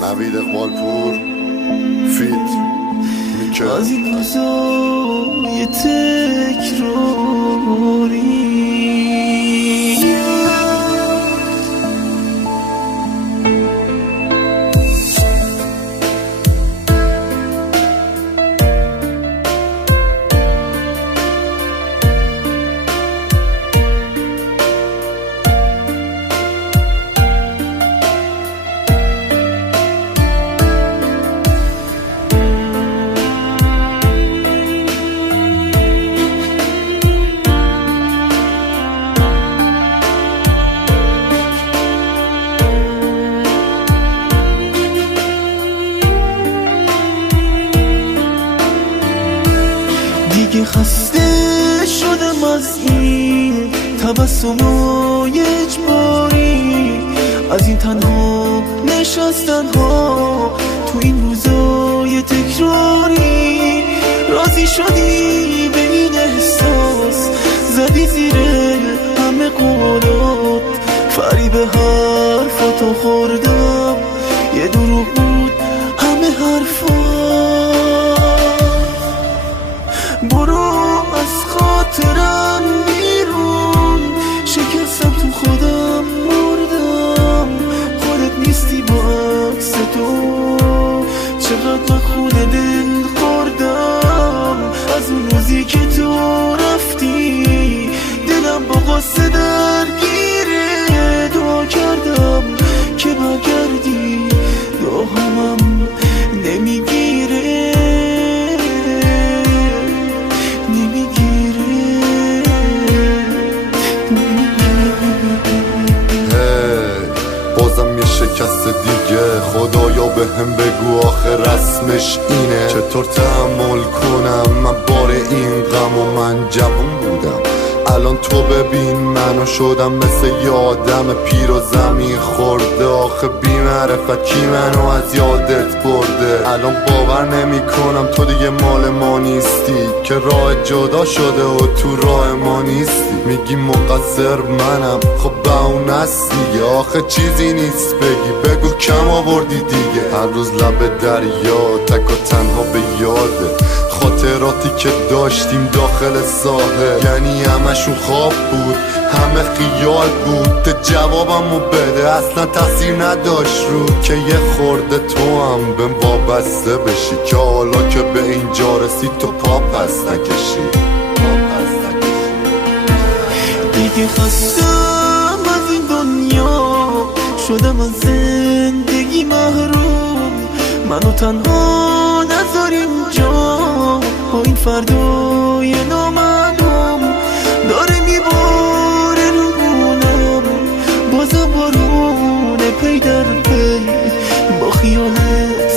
نوید اقبالپور فیت میکر از این روزای تکراری دیگه خسته شدم از این تبسمای اجباری، از این تنها نشستن ها تو این روزای تکراری. راضی شدی به این احساس، زدی زیر همه قولات، فریب حرفاتو خوردم، یه دروغ بود همه حرفات. برو از خاطرم بیرون، شکستم تو خودم مردم، خودت نیستی با عکس تو، چقدر خونه دل خوردم. از اون روزی که تو رفتی دلم با غصه درگیره، دعا کردم که برگردی، دعامم نمیگیره. بازم یه شکست دیگه، خدایا به هم بگو آخر رسمش اینه. چطور تحمل کنم من بار این غم و من جوان بودم، الان تو ببین منو شدم مثل یه آدم پیر و زمین خورده. آخه بی معرفت کی منو از یادت برده؟ الان باور نمی کنم تو دیگه مال ما نیستی، که راه جدا شده و تو راه ما نیستی. میگی مقصر منم، خب بهونه است دیگه، آخه چیزی نیست بگی، بگو کم آوردی دیگه. هر روز لب دریا تک و تنها به یاده خاطراتی که داشتیم داخل ساحل، یعنی همشون خواب بود همه خیال بود. ده جوابمو بده، اصلا تاثیر نداشت رو که یه خورده تو هم بهم وابسته بشی، که حالا که به اینجا رسید تو پا پس نکشی. دیگه خستم از این دنیا، شدم از زندگی محروم، منو تنها نذار اینجا با این فردای نامعلوم. داره میباره روونم، بازم بارونه پی در پی، با خیالت